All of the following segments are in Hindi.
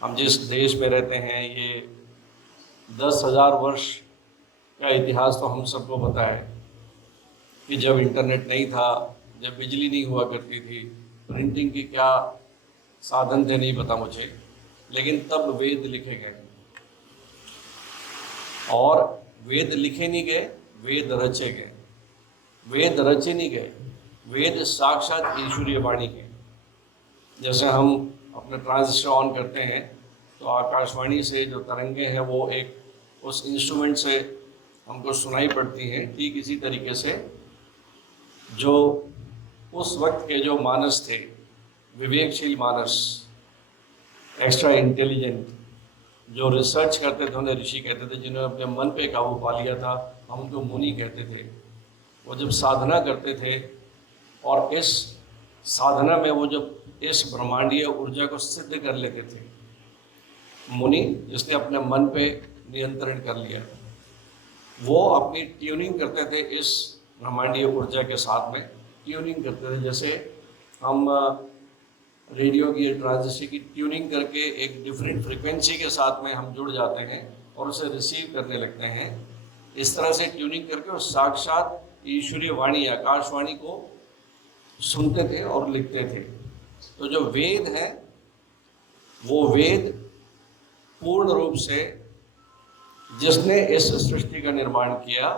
हम जिस देश में रहते हैं, ये 10,000 वर्ष का इतिहास तो हम सबको पता है कि जब इंटरनेट नहीं था, जब बिजली नहीं हुआ करती थी, प्रिंटिंग के क्या साधन थे नहीं पता मुझे, लेकिन तब वेद लिखे गए। और वेद लिखे नहीं गए, वेद रचे गए। वेद रचे नहीं गए, वेद साक्षात ईश्वरीय वाणी के। जैसे हम अपने ट्रांजिस्टर ऑन करते हैं तो आकाशवाणी से जो तरंगे हैं वो एक उस इंस्ट्रूमेंट से हमको सुनाई पड़ती हैं, ठीक इसी तरीके से जो उस वक्त के जो मानस थे, विवेकशील मानस, एक्स्ट्रा इंटेलिजेंट, जो रिसर्च करते थे उन्हें ऋषि कहते थे, जिन्होंने अपने मन पे काबू पा लिया था हम उनको मुनि कहते थे। वो जब साधना करते थे और इस साधना में वो जब इस ब्रह्मांडीय ऊर्जा को सिद्ध कर लेते थे, मुनि जिसने अपने मन पे नियंत्रण कर लिया, वो अपनी ट्यूनिंग करते थे इस ब्रह्मांडीय ऊर्जा के साथ में। ट्यूनिंग करते थे जैसे हम रेडियो की ट्रांजिस्टर की ट्यूनिंग करके एक डिफरेंट फ्रिक्वेंसी के साथ में हम जुड़ जाते हैं और उसे रिसीव करने लगते हैं। इस तरह से ट्यूनिंग करके वो साक्षात ईश्वरीय वाणी, आकाशवाणी को सुनते थे और लिखते थे। तो जो वेद है वो वेद पूर्ण रूप से जिसने इस सृष्टि का निर्माण किया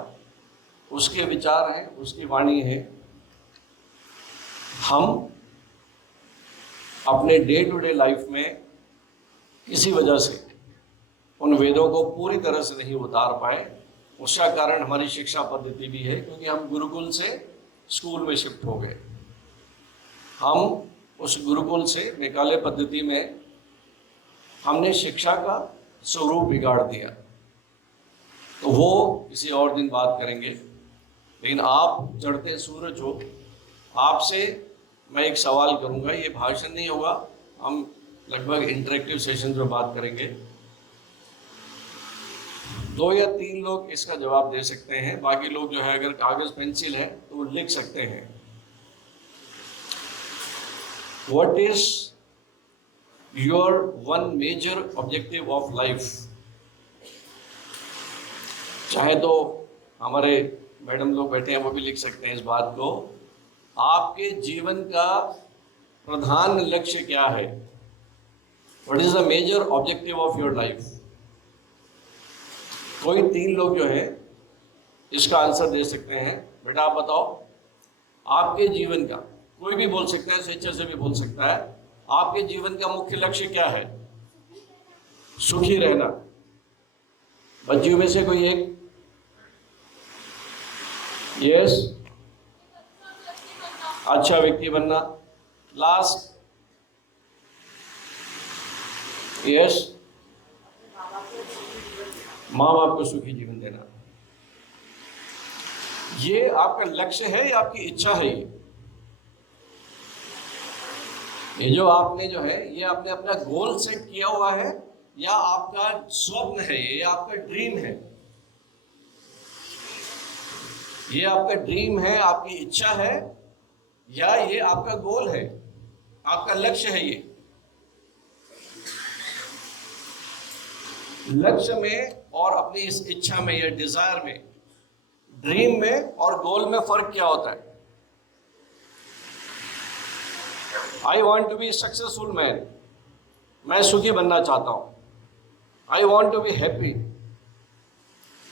उसके विचार हैं, उसकी वाणी है। हम अपने डे टू डे लाइफ में किसी वजह से उन वेदों को पूरी तरह से नहीं उतार पाए। उसका कारण हमारी शिक्षा पद्धति भी है, क्योंकि हम गुरुकुल से स्कूल में शिफ्ट हो गए। हम उस गुरुकुल से मेघालय पद्धति में हमने शिक्षा का स्वरूप बिगाड़ दिया। तो वो किसी और दिन बात करेंगे। लेकिन आप चढ़ते सूरज हो, आपसे मैं एक सवाल करूंगा, ये भाषण नहीं होगा, हम लगभग इंटरेक्टिव सेशन में बात करेंगे। 2 या 3 लोग इसका जवाब दे सकते हैं, बाकी लोग जो है अगर कागज पेंसिल है तो वो लिख सकते हैं। What is your one major objective of life? चाहे तो हमारे मैडम लोग बैठे हैं वो भी लिख सकते हैं इस बात को। आपके जीवन का प्रधान लक्ष्य क्या है? What is the major objective of your life? कोई 3 लोग जो है इसका आंसर दे सकते हैं। बेटा आप बताओ, आपके जीवन का, कोई भी बोल सकता है, स्वेच्छा से भी बोल सकता है, आपके जीवन का मुख्य लक्ष्य क्या है? सुखी रहना। बच्चियों में से कोई एक? यस, अच्छा व्यक्ति बनना। लास्ट? यस, माँ बाप को सुखी जीवन देना। ये आपका लक्ष्य है या आपकी इच्छा है? ये जो आपने जो है ये आपने अपना गोल सेट किया हुआ है या आपका स्वप्न है? ये आपका ड्रीम है? ये आपका ड्रीम है, आपकी इच्छा है, या ये आपका गोल है, आपका लक्ष्य है? ये लक्ष्य में और अपनी इस इच्छा में या डिजायर में, ड्रीम में और गोल में फर्क क्या होता है? I want to be successful man, मैं सुखी बनना चाहता हूं। I want to be happy,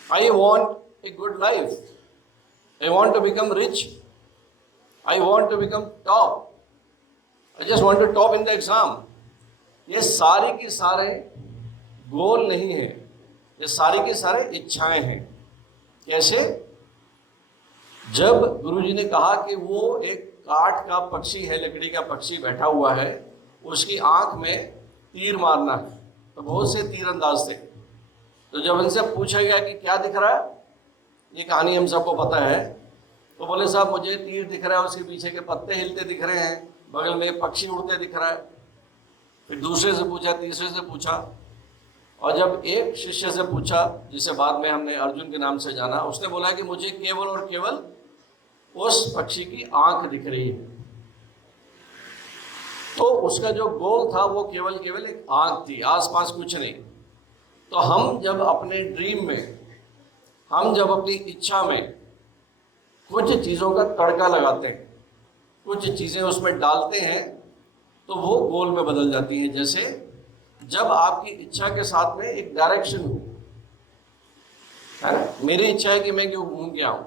I want a good life, I want to become rich, I want to become top, I just want to top in the exam. ये सारे के सारे गोल नहीं है, ये सारे के सारे इच्छाएं हैं। कैसे? जब गुरुजी ने कहा कि वो एक काठ का पक्षी है, लकड़ी का पक्षी बैठा हुआ है, उसकी आंख में तीर मारना है, तो बहुत से तीरंदाज थे। तो जब उनसे पूछा गया कि क्या दिख रहा है, ये कहानी हम सबको पता है, तो बोले साहब मुझे तीर दिख रहा है, उसके पीछे के पत्ते हिलते दिख रहे हैं, बगल में पक्षी उड़ते दिख रहा है। फिर दूसरे से पूछा, तीसरे से पूछा, और जब एक शिष्य से पूछा जिसे बाद में हमने अर्जुन के नाम से जाना, उसने बोला कि मुझे केवल और केवल उस पक्षी की आंख दिख रही है। तो उसका जो गोल था वो केवल केवल एक आंख थी, आसपास कुछ नहीं। तो हम जब अपने ड्रीम में, हम जब अपनी इच्छा में कुछ चीज़ों का तड़का लगाते हैं, कुछ चीज़ें उसमें डालते हैं, तो वो गोल में बदल जाती हैं। जैसे जब आपकी इच्छा के साथ में एक डायरेक्शन हो, है ना, मेरी इच्छा है कि मैं क्यों घूम के आऊँ,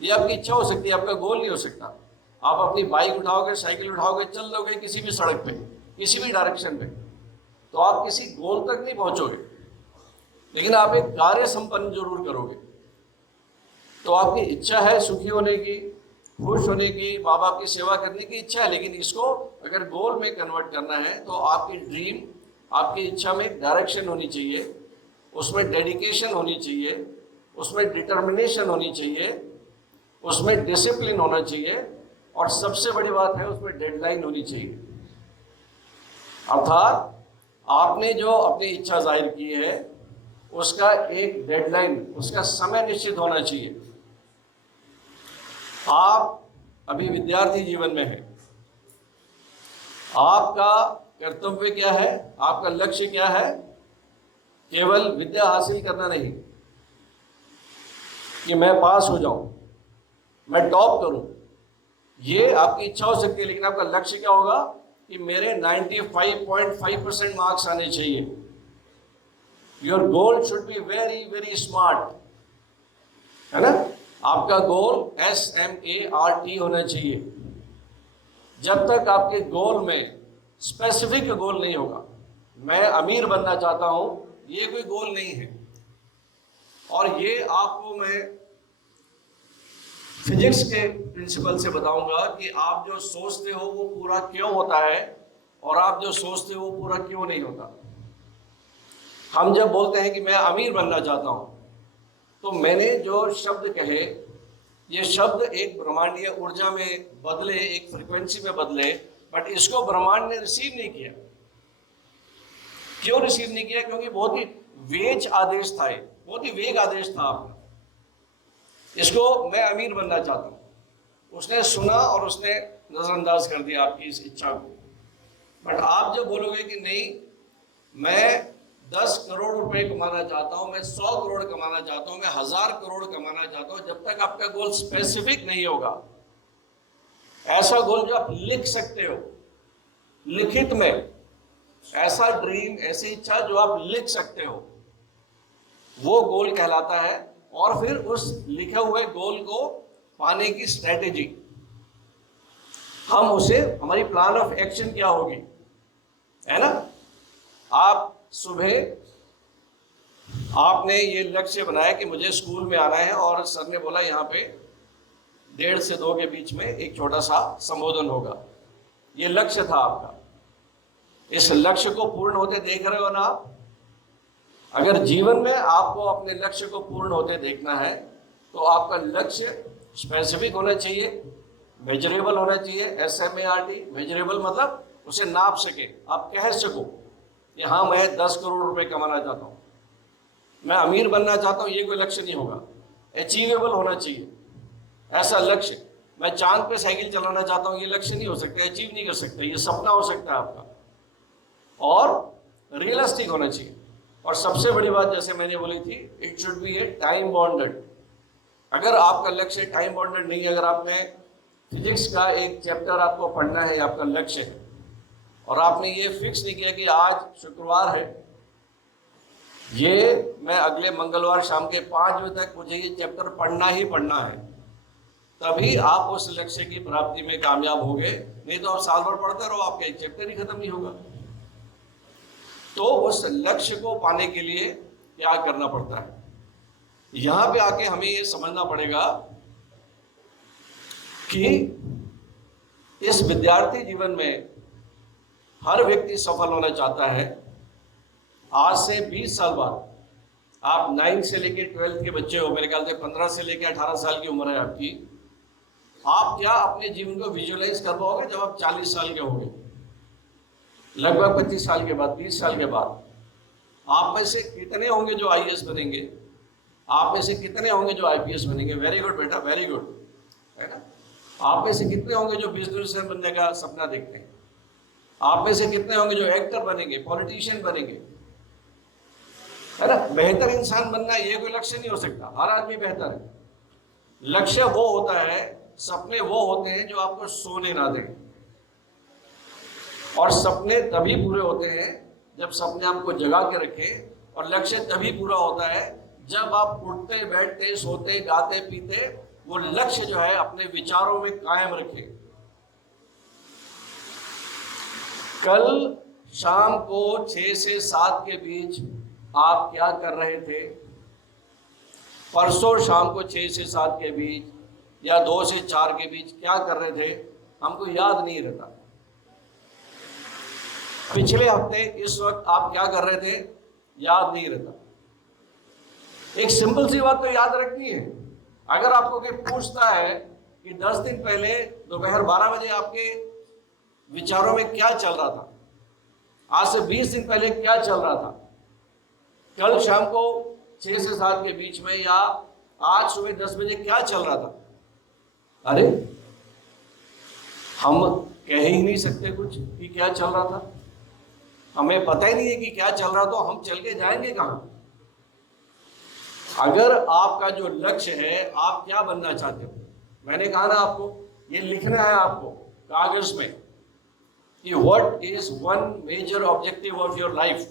ये आपकी इच्छा हो सकती है, आपका गोल नहीं हो सकता। आप अपनी बाइक उठाओगे, साइकिल उठाओगे, चल लोगे किसी भी सड़क पे, किसी भी डायरेक्शन पे, तो आप किसी गोल तक नहीं पहुंचोगे, लेकिन आप एक कार्य संपन्न जरूर करोगे। तो आपकी इच्छा है सुखी होने की, खुश होने की, माँ बाप की सेवा करने की इच्छा है, लेकिन इसको अगर गोल में कन्वर्ट करना है तो आपकी ड्रीम, आपकी इच्छा में डायरेक्शन होनी चाहिए, उसमें डेडिकेशन होनी चाहिए, उसमें डिटर्मिनेशन होनी चाहिए, उसमें डिसिप्लिन होना चाहिए, और सबसे बड़ी बात है उसमें डेडलाइन होनी चाहिए। अर्थात आपने जो अपनी इच्छा जाहिर की है उसका एक डेडलाइन, उसका समय निश्चित होना चाहिए। आप अभी विद्यार्थी जीवन में हैं, आपका कर्तव्य क्या है, आपका लक्ष्य क्या है? केवल विद्या हासिल करना नहीं कि मैं पास हो जाऊं, मैं टॉप करूं, ये आपकी इच्छा हो सकती है, लेकिन आपका लक्ष्य क्या होगा कि मेरे 95.5% मार्क्स आने चाहिए। Your goal should be very very smart, है ना। आपका गोल SMART होना चाहिए। जब तक आपके गोल में स्पेसिफिक गोल नहीं होगा, मैं अमीर बनना चाहता हूं, ये कोई गोल नहीं है। और ये आपको मैं फिजिक्स के प्रिंसिपल से बताऊंगा कि आप जो सोचते हो वो पूरा क्यों होता है, और आप जो सोचते हो वो पूरा क्यों नहीं होता। हम जब बोलते हैं कि मैं अमीर बनना चाहता हूं, तो मैंने जो शब्द कहे, ये शब्द एक ब्रह्मांडीय ऊर्जा में बदले, एक फ्रीक्वेंसी में बदले, बट इसको ब्रह्मांड ने रिसीव नहीं किया। क्यों रिसीव नहीं किया? क्योंकि बहुत ही वेग आदेश था, बहुत ही वेग आदेश था आपका। इसको मैं अमीर बनना चाहता हूं, उसने सुना और उसने नजरअंदाज कर दिया आपकी इस इच्छा को। बट आप जब बोलोगे कि नहीं, मैं 10 करोड़ रुपए कमाना चाहता हूं, मैं 100 करोड़ कमाना चाहता हूं, मैं 1000 करोड़ कमाना चाहता हूं, जब तक आपका गोल स्पेसिफिक नहीं होगा, ऐसा गोल जो आप लिख सकते हो लिखित में, ऐसा ड्रीम, ऐसी इच्छा जो आप लिख सकते हो, वो गोल कहलाता है। और फिर उस लिखे हुए गोल को पाने की स्ट्रेटेजी, हम उसे, हमारी प्लान ऑफ एक्शन क्या होगी, है ना। आप सुबह आपने ये लक्ष्य बनाया कि मुझे स्कूल में आना है, और सर ने बोला यहाँ पे 1:30 से 2 के बीच में एक छोटा सा संबोधन होगा। ये लक्ष्य था आपका। इस लक्ष्य को पूर्ण होते देख रहे हो ना आप? अगर जीवन में आपको अपने लक्ष्य को पूर्ण होते देखना है, तो आपका लक्ष्य स्पेसिफिक होना चाहिए, मेजरेबल होना चाहिए। SMART, मेजरेबल मतलब उसे नाप सके, आप कह सको कि हाँ मैं 10 करोड़ रुपए कमाना चाहता हूँ, मैं अमीर बनना चाहता हूँ, ये कोई लक्ष्य नहीं होगा। अचीवेबल होना चाहिए ऐसा लक्ष्य। मैं चांद पे साइकिल चलाना चाहता हूँ, ये लक्ष्य नहीं हो सकता, अचीव नहीं कर सकता, ये सपना हो सकता है आपका। और रियलिस्टिक होना चाहिए। और सबसे बड़ी बात, जैसे मैंने बोली थी, it should be A time bonded. अगर आपका लक्ष्य टाइम बॉन्डेड नहीं है, अगर आपने फिजिक्स का एक चैप्टर आपको पढ़ना है, आपका लक्ष्य है, और आपने ये फिक्स नहीं किया कि आज शुक्रवार है, ये मैं अगले मंगलवार शाम के 5 बजे तक मुझे ये चैप्टर पढ़ना ही पढ़ना है, तभी आप उस लक्ष्य की प्राप्ति में कामयाब होंगे। नहीं तो आप साल भर पढ़ते रहो, आपका एक चैप्टर ही खत्म नहीं होगा। तो उस लक्ष्य को पाने के लिए क्या करना पड़ता है, यहां पे आके हमें ये समझना पड़ेगा कि इस विद्यार्थी जीवन में हर व्यक्ति सफल होना चाहता है। आज से 20 साल बाद, आप 9 से लेकर 12 के बच्चे हो, मेरे ख्याल से 15 से लेकर 18 साल की उम्र है आपकी। आप क्या अपने जीवन को विजुअलाइज कर पाओगे जब आप 40 साल के होंगे? लगभग 25 साल के बाद, 20 साल के बाद। आप में से कितने होंगे जो IAS बनेंगे? आप में से कितने होंगे जो IPS बनेंगे? वेरी गुड बेटा, वेरी गुड, है ना। आप में से कितने होंगे जो बिजनेसमैन बनने का सपना देखते हैं? आप में से कितने होंगे जो एक्टर बनेंगे, पॉलिटिशियन बनेंगे, है ना? बेहतर इंसान बनना ये कोई लक्ष्य नहीं हो सकता। हर आदमी बेहतर है। लक्ष्य वो होता है, सपने वो होते हैं जो आपको सोने ना दें। और सपने तभी पूरे होते हैं जब सपने आपको जगा के रखें, और लक्ष्य तभी पूरा होता है जब आप उठते बैठते सोते गाते पीते वो लक्ष्य जो है अपने विचारों में कायम रखें। कल शाम को 6 से 7 के बीच आप क्या कर रहे थे? परसों शाम को 6 से 7 के बीच या 2 से 4 के बीच क्या कर रहे थे? हमको याद नहीं रहता। पिछले हफ्ते इस वक्त आप क्या कर रहे थे? याद नहीं रहता। एक सिंपल सी बात तो याद रखनी है। अगर आपको कोई पूछता है कि 10 दिन पहले दोपहर 12 बजे आपके विचारों में क्या चल रहा था, आज से 20 दिन पहले क्या चल रहा था, कल शाम को 6 से 7 के बीच में या आज सुबह 10 बजे क्या चल रहा था, अरे हम कह ही नहीं सकते कुछ कि क्या चल रहा था। हमें पता ही नहीं है कि क्या चल रहा, तो हम चल के जाएंगे कहां? अगर आपका जो लक्ष्य है, आप क्या बनना चाहते हो, मैंने कहा ना आपको, ये लिखना है आपको कागज में कि what is one major objective of your life.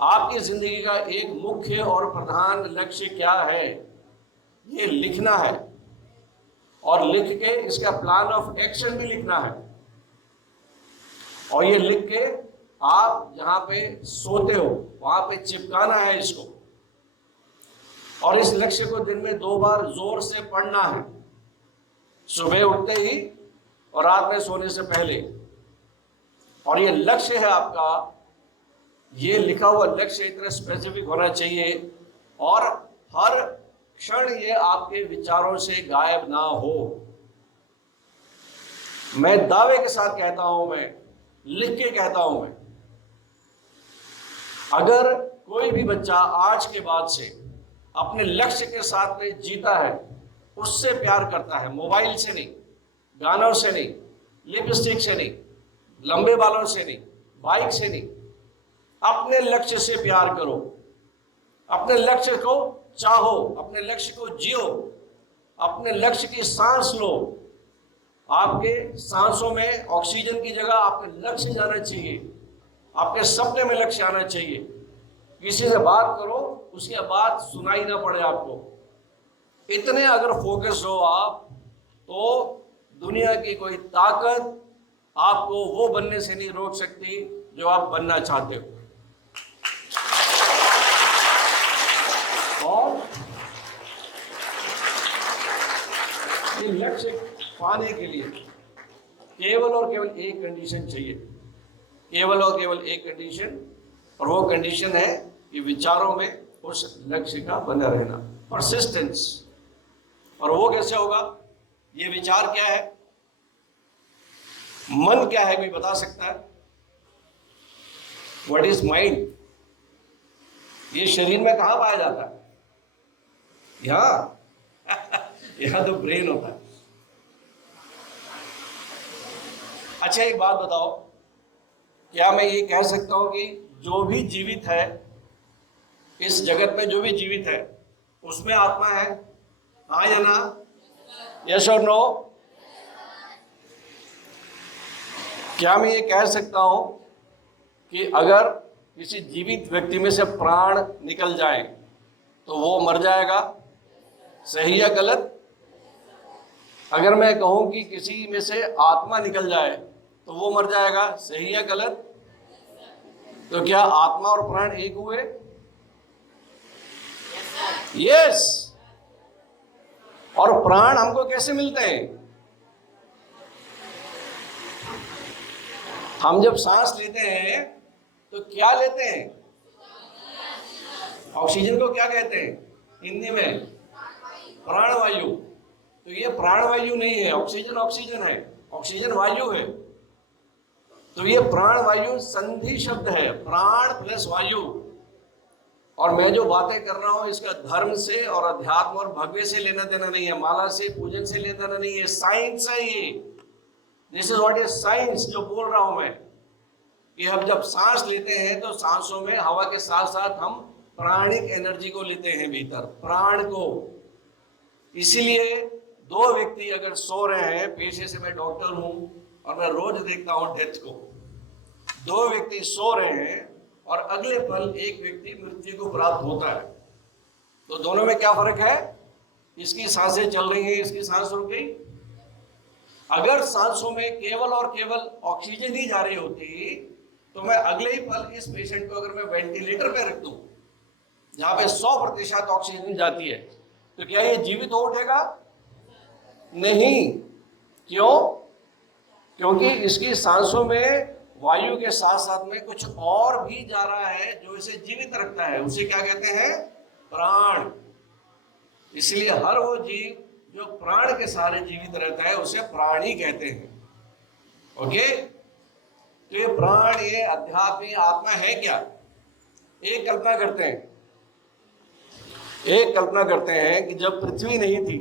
आपकी जिंदगी का एक मुख्य और प्रधान लक्ष्य क्या है, ये लिखना है। और लिख के इसका प्लान ऑफ एक्शन भी लिखना है। और ये लिख के आप जहां पे सोते हो वहां पे चिपकाना है इसको। और इस लक्ष्य को दिन में 2 बार जोर से पढ़ना है, सुबह उठते ही और रात में सोने से पहले। और ये लक्ष्य है आपका, ये लिखा हुआ लक्ष्य इतना स्पेसिफिक होना चाहिए और हर क्षण ये आपके विचारों से गायब ना हो। मैं दावे के साथ कहता हूं, मैं लिख के कहता हूं, मैं अगर कोई भी बच्चा आज के बाद से अपने लक्ष्य के साथ में जीता है, उससे प्यार करता है, मोबाइल से नहीं, गानों से नहीं, लिपस्टिक से नहीं, लंबे बालों से नहीं, बाइक से नहीं, अपने लक्ष्य से प्यार करो, अपने लक्ष्य को चाहो, अपने लक्ष्य को जियो, अपने लक्ष्य की सांस लो। आपके सांसों में ऑक्सीजन की जगह आपके लक्ष्य जाना चाहिए, आपके सपने में लक्ष्य आना चाहिए। किसी से बात करो, उसकी बात सुनाई ना पड़े आपको। इतने अगर फोकस हो आप, तो दुनिया की कोई ताकत आपको वो बनने से नहीं रोक सकती जो आप बनना चाहते हो। और ये लक्ष्य पाने के लिए केवल और केवल एक कंडीशन चाहिए, केवल और केवल एक कंडीशन, और वो कंडीशन है कि विचारों में उस लक्ष्य का बना रहना, परसिस्टेंस। और वो कैसे होगा? ये विचार क्या है, मन क्या है, कोई बता सकता है? What is mind? ये शरीर में कहां पाया जाता है? यहां तो ब्रेन होता है। अच्छा एक बात बताओ, क्या मैं ये कह सकता हूं कि जो भी जीवित है इस जगत में, जो भी जीवित है उसमें आत्मा है? हाँ या ना? यस और नो? क्या मैं ये कह सकता हूं कि अगर किसी जीवित व्यक्ति में से प्राण निकल जाए तो वो मर जाएगा? सही या गलत? अगर मैं कहूं कि किसी में से आत्मा निकल जाए तो वो मर जाएगा? सही या गलत? तो क्या आत्मा और प्राण एक हुए? यस। और प्राण हमको कैसे मिलते हैं? हम जब सांस लेते हैं तो क्या लेते हैं? ऑक्सीजन को क्या कहते हैं हिंदी में? प्राणवायु। तो ये प्राणवायु नहीं है, ऑक्सीजन ऑक्सीजन है, ऑक्सीजन वायु है। तो ये प्राणवायु संधि शब्द है, प्राण प्लस वायु। और मैं जो बातें कर रहा हूं इसका धर्म से और अध्यात्म और भव्य से लेना देना नहीं है, माला से पूजन से लेना देना नहीं है, साइंस है ये। This is what is science जो बोल रहा हूं मैं। कि हम जब सांस लेते हैं तो सांसों में हवा के साथ साथ हम प्राणिक एनर्जी को लेते हैं भीतर, प्राण को। इसीलिए दो व्यक्ति अगर सो रहे हैं, पेशे से मैं डॉक्टर हूं और मैं रोज देखता हूं डेथ को, दो व्यक्ति सो रहे हैं और अगले पल एक व्यक्ति मृत्यु को प्राप्त होता है, तो दोनों में क्या फर्क है? इसकी सांसें चल रही हैं, इसकी सांस रुक गई। अगर सांसों में केवल और केवल ऑक्सीजन ही जा रही होती तो मैं अगले ही पल इस पेशेंट को अगर मैं वेंटिलेटर पे रख दूं जहां पे 100% ऑक्सीजन जाती है, तो क्या ये जीवित हो उठेगा? नहीं। क्यों? क्योंकि इसकी सांसों में वायु के साथ साथ में कुछ और भी जा रहा है जो इसे जीवित रखता है। उसे क्या कहते हैं? प्राण। इसलिए हर वो जीव जो प्राण के सहारे जीवित रहता है उसे प्राणी कहते हैं। ओके, तो ये प्राण, ये अध्यात्म, आत्मा है क्या? एक कल्पना करते हैं कि जब पृथ्वी नहीं थी,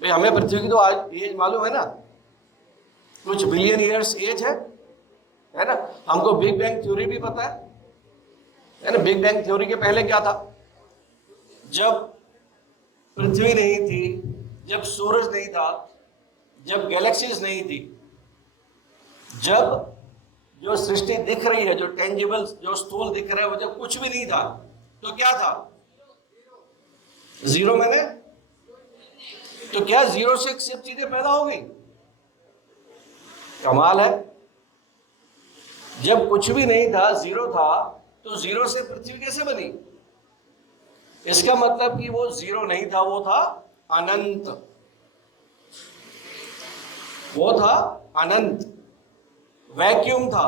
भाई हमें पृथ्वी की तो आज एज मालूम है ना, कुछ बिलियन ईयर्स एज है ना। हमको बिग बैंग थ्योरी भी पता है ना। बिग बैंग थ्योरी के पहले क्या था? जब पृथ्वी नहीं थी, जब सूरज नहीं था, जब गैलेक्सीज नहीं थी, जब जो सृष्टि दिख रही है, जो टेंजिबल, जो स्थूल दिख रहा है, वो जब कुछ भी नहीं था, तो क्या था? जीरो। मैंने तो क्या जीरो से सब चीजें पैदा हो गई? कमाल है। जब कुछ भी नहीं था, जीरो था, तो जीरो से पृथ्वी कैसे बनी? इसका मतलब कि वो जीरो नहीं था, वो था अनंत। वो था अनंत, वैक्यूम था।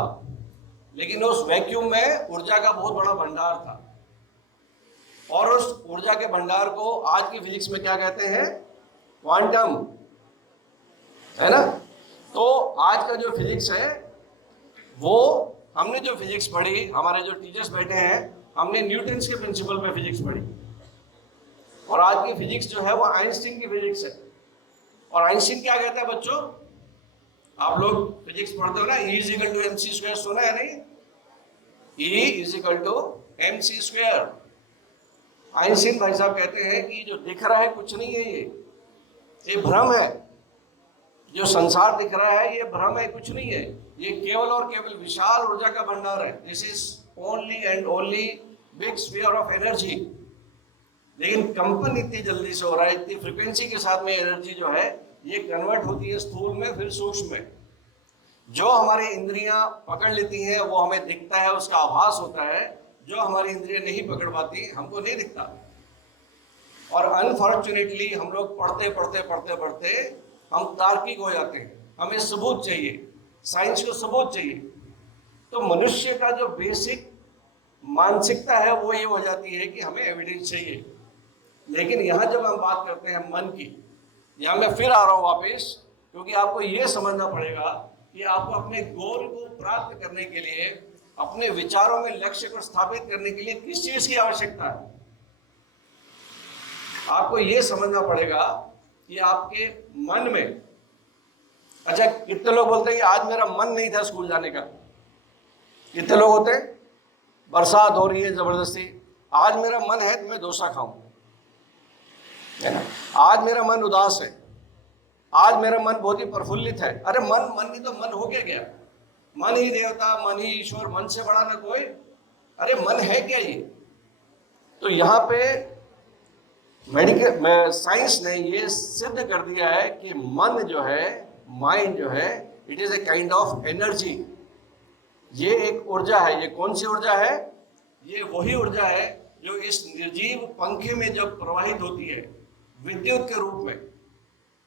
लेकिन उस वैक्यूम में ऊर्जा का बहुत बड़ा भंडार था, और उस ऊर्जा के भंडार को आज की फिजिक्स में क्या कहते हैं? क्वांटम, है ना। तो आज का जो फिजिक्स है, वो हमने जो फिजिक्स पढ़ी, हमारे जो टीचर्स बैठे हैं, हमने न्यूटन्स के प्रिंसिपल पे फिजिक्स पढ़ी, और आज की फिजिक्स जो है वो आइंस्टीन की फिजिक्स है। और आइंस्टीन क्या कहता है बच्चों? आप लोग फिजिक्स पढ़ते हो ना, E = mc², सुना है नहीं? E = mc²। आइंस्टीन भाई साहब कहते हैं कि जो दिख रहा है कुछ नहीं है, ये भ्रम है। जो संसार दिख रहा है ये भ्रम है, कुछ नहीं है। ये केवल और केवल विशाल ऊर्जा का भंडार है। This is only and only big sphere of energy. लेकिन कंपन इतनी जल्दी से हो रहा है, इतनी फ्रिक्वेंसी के साथ में एनर्जी जो है ये कन्वर्ट होती है स्थूल में, फिर सूक्ष्म में। जो हमारी इंद्रियां पकड़ लेती हैं वो हमें दिखता है, उसका आभास होता है। जो हमारी इंद्रियां नहीं पकड़ पाती, हमको नहीं दिखता। और अनफॉर्चुनेटली हम लोग पढ़ते पढ़ते पढ़ते पढ़ते हम तार्किक हो जाते हैं। हमें सबूत चाहिए, साइंस को सबूत चाहिए। तो मनुष्य का जो बेसिक मानसिकता है वो ये हो जाती है कि हमें एविडेंस चाहिए। लेकिन यहाँ जब हम बात करते हैं मन की, यहाँ मैं फिर आ रहा हूँ वापस, क्योंकि आपको ये समझना पड़ेगा कि आपको अपने गोल को प्राप्त करने के लिए, अपने विचारों में लक्ष्य को स्थापित करने के लिए किस चीज की आवश्यकता है। आपको ये समझना पड़ेगा कि आपके मन में, अच्छा कितने लोग बोलते हैं कि आज मेरा मन नहीं था स्कूल जाने का? कितने लोग होते हैं? बरसात हो रही है जबरदस्ती, आज मेरा मन है तो मैं डोसा खाऊं, है ना। आज मेरा मन उदास है, आज मेरा मन बहुत ही प्रफुल्लित है। अरे मन नहीं तो मन हो क्या गया? मन ही देवता, मन ही ईश्वर, मन से बड़ा ना कोई। अरे मन है क्या ये? तो यहाँ पे मेडिकल साइंस ने ये सिद्ध कर दिया है कि मन जो है, माइंड जो है, it is a kind of energy. ये एक ऊर्जा है। ये कौन सी ऊर्जा है? ये वही ऊर्जा है जो इस निर्जीव पंखे में जब प्रवाहित होती है विद्युत के रूप में,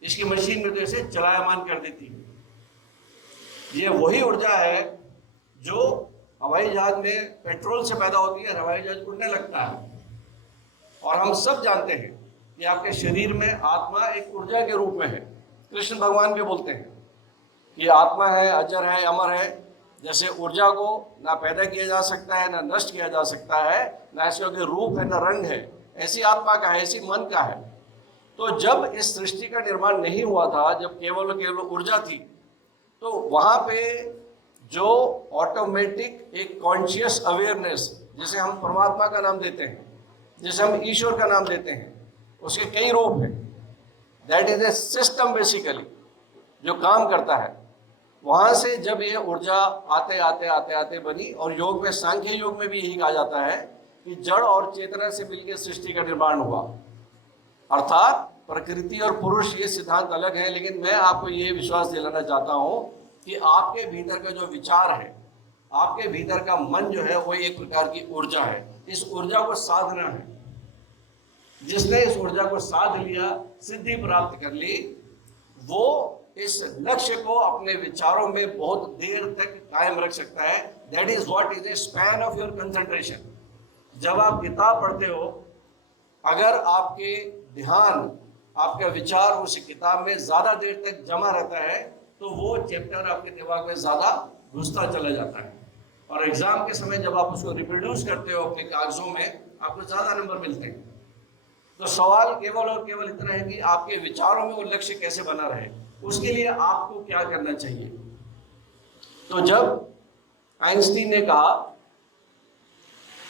इसकी मशीन में तो इसे चलायमान कर देती है। ये वही ऊर्जा है जो हवाई जहाज में पेट्रोल से पैदा होती है, हवाई जहाज उड़ने लगता है। और हम सब जानते हैं कि आपके शरीर में आत्मा एक ऊर्जा के रूप में है। कृष्ण भगवान भी बोलते हैं कि आत्मा है, अजर है, अमर है। जैसे ऊर्जा को ना पैदा किया जा सकता है, ना नष्ट किया जा सकता है, ना ऐसे के रूप है, ना रंग है, ऐसी आत्मा का है, ऐसी मन का है। तो जब इस सृष्टि का निर्माण नहीं हुआ था, जब केवल केवल ऊर्जा थी, तो वहां पे जो ऑटोमेटिक एक कॉन्शियस अवेयरनेस, जिसे हम परमात्मा का नाम देते हैं, जिसे हम ईश्वर का नाम देते हैं, उसके कई रूप हैं। That is a system basically जो काम करता है। वहां से जब ये ऊर्जा आते आते आते आते बनी, और योग में, सांख्य योग में भी यही कहा जाता है कि जड़ और चेतना से मिलकर सृष्टि का निर्माण हुआ। अर्थात प्रकृति और पुरुष ये सिद्धांत अलग है, लेकिन मैं आपको ये विश्वास दिलाना चाहता हूं कि आपके भीतर का जो विचार है, आपके भीतर का मन जो है, वो एक प्रकार की ऊर्जा है। इस ऊर्जा को साधना है। जिसने इस ऊर्जा को साध लिया, सिद्धि प्राप्त कर ली, वो इस लक्ष्य को अपने विचारों में बहुत देर तक कायम रख सकता है। That is what is a span of your concentration. जब आप किताब पढ़ते हो, अगर आपके ध्यान, आपका विचार उस किताब में ज्यादा देर तक जमा रहता है, तो वो चैप्टर आपके दिमाग में ज्यादा घुसता चला जाता है, और एग्जाम के समय जब आप उसको रिप्रोड्यूस करते हो अपने कागजों में, आपको ज्यादा नंबर मिलते हैं। तो सवाल केवल और केवल इतना है कि आपके विचारों में वो लक्ष्य कैसे बना रहे, उसके लिए आपको क्या करना चाहिए। तो जब आइंस्टीन ने कहा,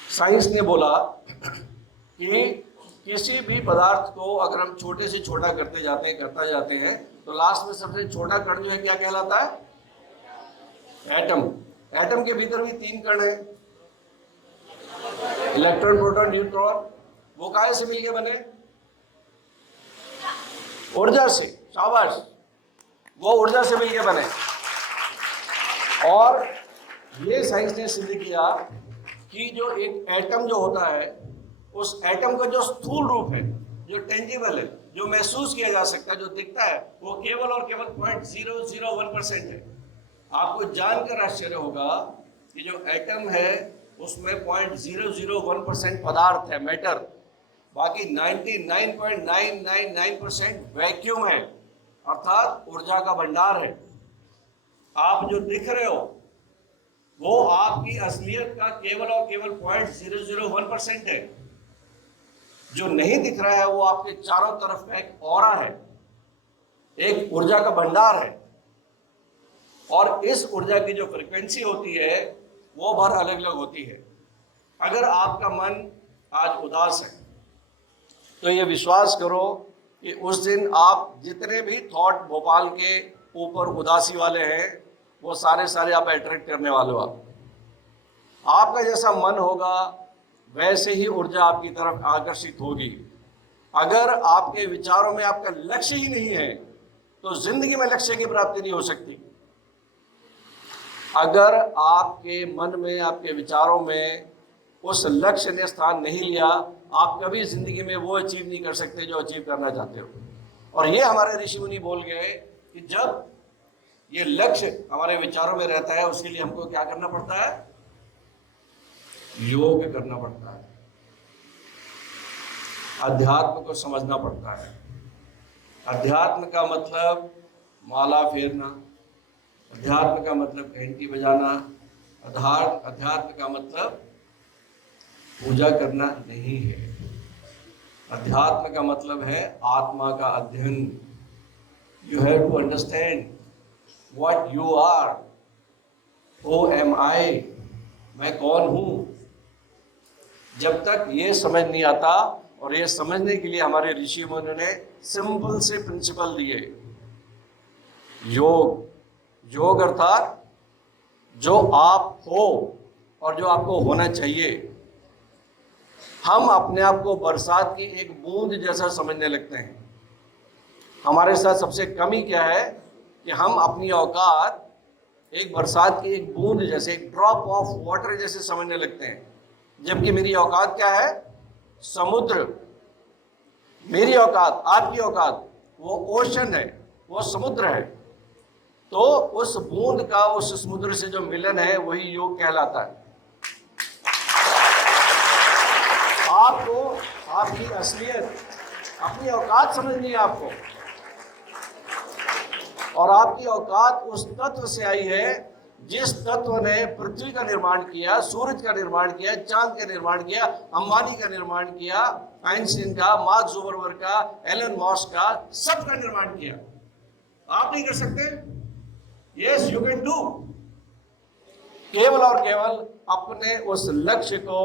साइंस ने बोला कि किसी भी पदार्थ को अगर हम छोटे से छोटा करते जाते हैं, तो लास्ट में सबसे छोटा कण जो है क्या कहलाता है? एटम। एटम के भीतर भी 3 कण है, इलेक्ट्रॉन, प्रोटॉन, न्यूट्रॉन। वो काहे से मिलके बने? ऊर्जा से। शाबाश, वो ऊर्जा से मिलके बने। और ये साइंस ने सिद्ध किया कि जो एक एटम जो होता है, उस एटम का जो स्थूल रूप है, जो टेंजिबल है, जो महसूस किया जा सकता है, जो दिखता है, वो केवल और केवल 0.001% है। आपको जानकर आश्चर्य होगा कि जो एटम है उसमें 0.001% पदार्थ है, मैटर। बाकी 99.999% वैक्यूम है, अर्थात ऊर्जा का भंडार है। आप जो दिख रहे हो वो आपकी असलियत का केवल और केवल 0.001% है। जो नहीं दिख रहा है वो आपके चारों तरफ एक ऑरा है, एक ऊर्जा का भंडार है। और इस ऊर्जा की जो फ्रीक्वेंसी होती है वो भर अलग अलग होती है। अगर आपका मन आज उदास है, तो ये विश्वास करो कि उस दिन आप जितने भी थॉट भोपाल के ऊपर उदासी वाले हैं, वो सारे आप अट्रैक्ट करने वाले हो। आपका जैसा मन होगा वैसे ही ऊर्जा आपकी तरफ आकर्षित होगी। अगर आपके विचारों में आपका लक्ष्य ही नहीं है, तो जिंदगी में लक्ष्य की प्राप्ति नहीं हो सकती। अगर आपके मन में, आपके विचारों में उस लक्ष्य ने स्थान नहीं लिया, आप कभी जिंदगी में वो अचीव नहीं कर सकते जो अचीव करना चाहते हो। और ये हमारे ऋषि मुनि बोल गए कि जब ये लक्ष्य हमारे विचारों में रहता है, उसके लिए हमको क्या करना पड़ता है? योग करना पड़ता है, अध्यात्म को समझना पड़ता है। अध्यात्म का मतलब माला फेरना, अध्यात्म का मतलब घंटी बजाना, अध्यात्म का मतलब पूजा करना नहीं है। अध्यात्म का मतलब है आत्मा का अध्ययन। You have to understand what you are. Who am I, मैं कौन हूं। जब तक ये समझ नहीं आता, और ये समझने के लिए हमारे ऋषि मुनियों ने सिंपल से प्रिंसिपल दिए। योग अर्थात जो आप हो और जो आपको होना चाहिए। हम अपने आप को बरसात की एक बूंद जैसा समझने लगते हैं। हमारे साथ सबसे कमी क्या है कि हम अपनी औकात एक बरसात की एक बूंद जैसे, एक ड्रॉप ऑफ वाटर जैसे समझने लगते हैं, जबकि मेरी औकात क्या है? समुद्र। मेरी औकात, आपकी औकात वो ओशन है, वो समुद्र है। तो उस बूंद का उस समुद्र से जो मिलन है वही योग कहलाता है। आपको आपकी असलियत, अपनी औकात समझनी है आपको। और आपकी औकात उस तत्व से आई है जिस तत्व ने पृथ्वी का निर्माण किया, सूरज का निर्माण किया, चांद का निर्माण किया, अंबानी का निर्माण किया, आइंस्टीन का, मार्क जुकरबर्ग का, एलन मस्क का, सबका निर्माण किया। आप नहीं कर सकते? Yes, you can do. केवल और केवल अपने उस लक्ष्य को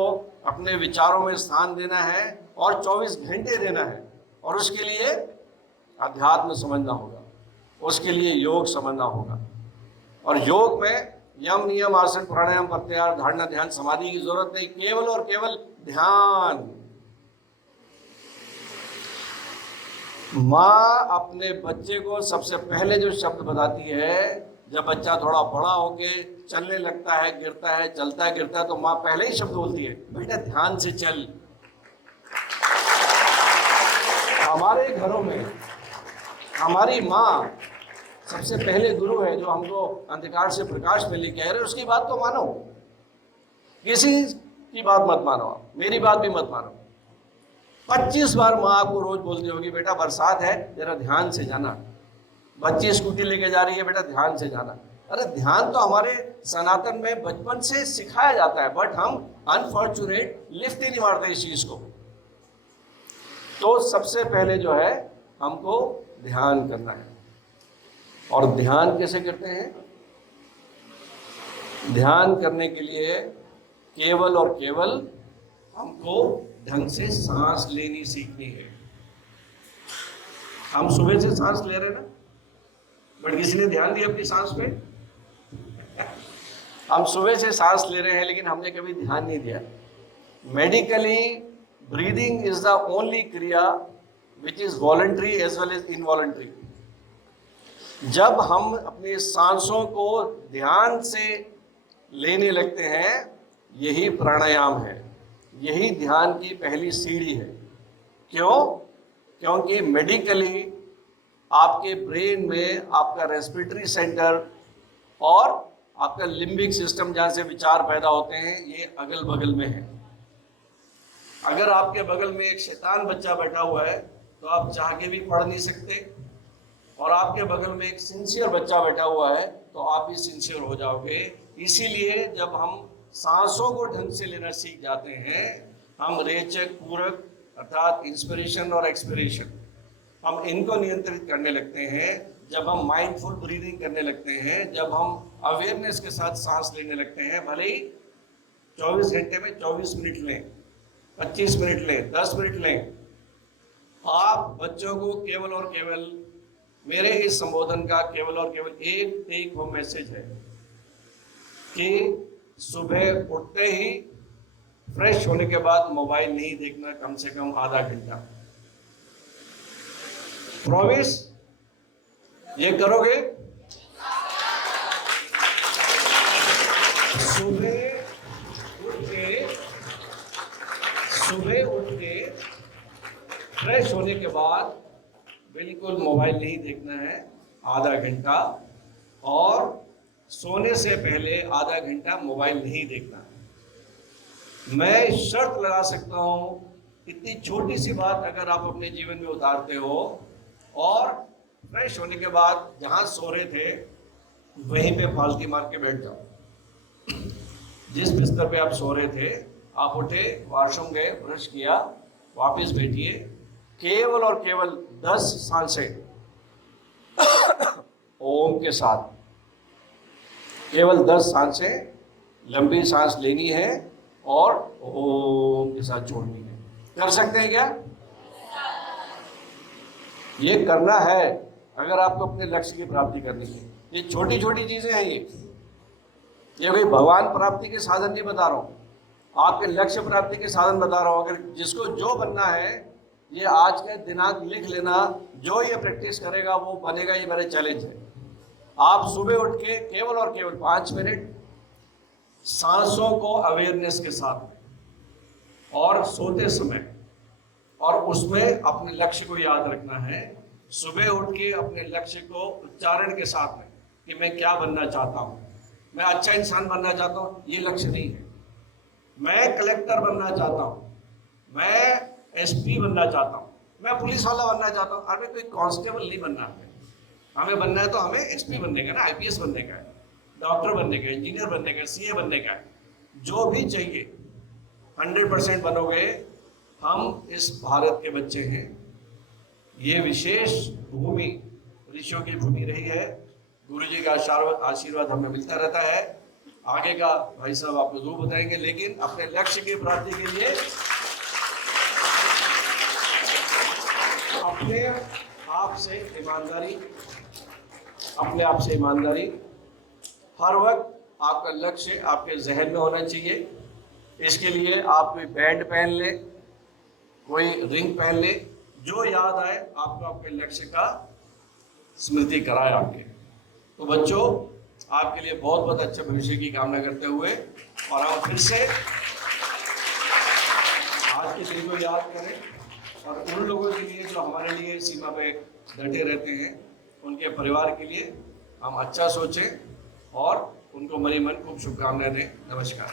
अपने विचारों में स्थान देना है और 24 घंटे देना है। और उसके लिए अध्यात्म समझना होगा, उसके लिए योग समझना होगा। और योग में यम नियम आसन प्राणायाम प्रत्याहार धारणा ध्यान समाधि की जरूरत नहीं, केवल और केवल ध्यान। माँ अपने बच्चे को सबसे पहले जो शब्द बताती है, जब बच्चा थोड़ा बड़ा होके चलने लगता है, गिरता है, चलता है, गिरता है, तो माँ पहले ही शब्द बोलती है, बेटा ध्यान से चल। हमारे घरों में हमारी माँ सबसे पहले गुरु है, जो हमको अंधकार से प्रकाश में लेके आ रहे। उसकी बात तो मानो, किसी की बात मत मानो, मेरी बात भी मत मानो। 25 बार माँ आपको रोज बोलती होगी, बेटा बरसात है, जरा ध्यान से जाना। बच्ची स्कूटी लेके जा रही है, बेटा ध्यान से जाना। अरे ध्यान तो हमारे सनातन में बचपन से सिखाया जाता है, बट हम अनफॉर्चुनेट लिफ्ट ही नहीं मारते इस चीज को। तो सबसे पहले जो है हमको ध्यान करना है। और ध्यान कैसे करते हैं? ध्यान करने के लिए केवल और केवल हमको ढंग से सांस लेनी सीखनी है। हम सुबह से सांस ले रहे हैं ना, बट किसी ने ध्यान दिया अपनी सांस पे? हम सुबह से सांस ले रहे हैं, लेकिन हमने कभी ध्यान नहीं दिया। Medically breathing is the only क्रिया which is voluntary as well as involuntary. जब हम अपनी सांसों को ध्यान से लेने लगते हैं, यही प्राणायाम है, यही ध्यान की पहली सीढ़ी है। क्यों? क्योंकि मेडिकली आपके ब्रेन में आपका रेस्पिरेटरी सेंटर और आपका लिम्बिक सिस्टम, जहाँ से विचार पैदा होते हैं, ये अगल बगल में है। अगर आपके बगल में एक शैतान बच्चा बैठा हुआ है तो आप चाह के भी पढ़ नहीं सकते, और आपके बगल में एक सिंसियर बच्चा बैठा हुआ है तो आप भी सिंसियर हो जाओगे। इसीलिए जब हम सांसों को ढंग से लेना सीख जाते हैं, हम रेचक पूरक अर्थात इंस्पिरेशन और एक्सपिरेशन, हम इनको नियंत्रित करने लगते हैं। जब हम माइंडफुल ब्रीदिंग करने लगते हैं, जब हम अवेयरनेस के साथ सांस लेने लगते हैं, भले ही 24 घंटे में 24 मिनट लें, 25 मिनट लें, 10 मिनट लें, आप बच्चों को केवल और केवल मेरे इस संबोधन का केवल और केवल एक टेक होम मैसेज है कि सुबह उठते ही फ्रेश होने के बाद मोबाइल नहीं देखना, कम से कम आधा घंटा। प्रॉमिस ये करोगे? सुबह उठ के फ्रेश होने के बाद बिल्कुल मोबाइल नहीं देखना है आधा घंटा, और सोने से पहले आधा घंटा मोबाइल नहीं देखना है। मैं शर्त लगा सकता हूँ, इतनी छोटी सी बात अगर आप अपने जीवन में उतारते हो और फ्रेश होने के बाद जहाँ सो रहे थे वहीं पे फालती मार के बैठ जाओ। जिस बिस्तर पे आप सो रहे थे, आप उठे, वॉशरूम गए, ब्रश किया, वापस बैठिए, केवल और केवल 10 सांसें ओम के साथ, केवल 10 सांसें लंबी सांस लेनी है और ओम के साथ छोड़नी है। कर सकते हैं क्या? ये करना है अगर आपको अपने लक्ष्य की प्राप्ति करनी है। ये छोटी छोटी चीजें हैं, ये कोई भगवान प्राप्ति के साधन नहीं बता रहा हूँ, आपके लक्ष्य प्राप्ति के साधन बता रहा हूँ। अगर जिसको जो बनना है, ये आज का दिनांक लिख लेना, जो ये प्रैक्टिस करेगा वो बनेगा, ये मेरा चैलेंज है। आप सुबह उठ के केवल और केवल 5 मिनट सांसों को अवेयरनेस के साथ और सोते समय, और उसमें अपने लक्ष्य को याद रखना है। सुबह उठ के अपने लक्ष्य को उच्चारण के साथ में कि मैं क्या बनना चाहता हूँ, मैं अच्छा इंसान बनना चाहता हूँ, ये लक्ष्य नहीं है। मैं कलेक्टर बनना चाहता हूँ, मैं एसपी बनना चाहता हूँ, मैं पुलिस वाला बनना चाहता हूँ। अरे कोई कांस्टेबल नहीं बनना है, हमें बनना है तो हमें एसपी बनने का ना, आईपीएस बनने का है, डॉक्टर बनने का, इंजीनियर बनने का, सीए बनने का है, जो भी चाहिए 100% बनोगे। हम इस भारत के बच्चे हैं, ये विशेष भूमि ऋषियों की भूमि रही है, गुरु जी का आशीर्वाद हमें मिलता रहता है। आगे का भाई साहब आपको जरूर बताएंगे, लेकिन अपने लक्ष्य की प्राप्ति के लिए अपने आप से ईमानदारी हर वक्त आपका लक्ष्य आपके जहन में होना चाहिए। इसके लिए आप कोई बैंड पहन ले, कोई रिंग पहन ले, जो याद आए आपको अपने लक्ष्य का स्मृति कराए आपके। तो बच्चों, आपके लिए बहुत बहुत अच्छे भविष्य की कामना करते हुए, और हम फिर से आज के दिन को याद करें, और उन लोगों के लिए जो हमारे लिए सीमा पे डटे रहते हैं, उनके परिवार के लिए हम अच्छा सोचें और उनको मनी मन खूब शुभकामनाएं दें। नमस्कार।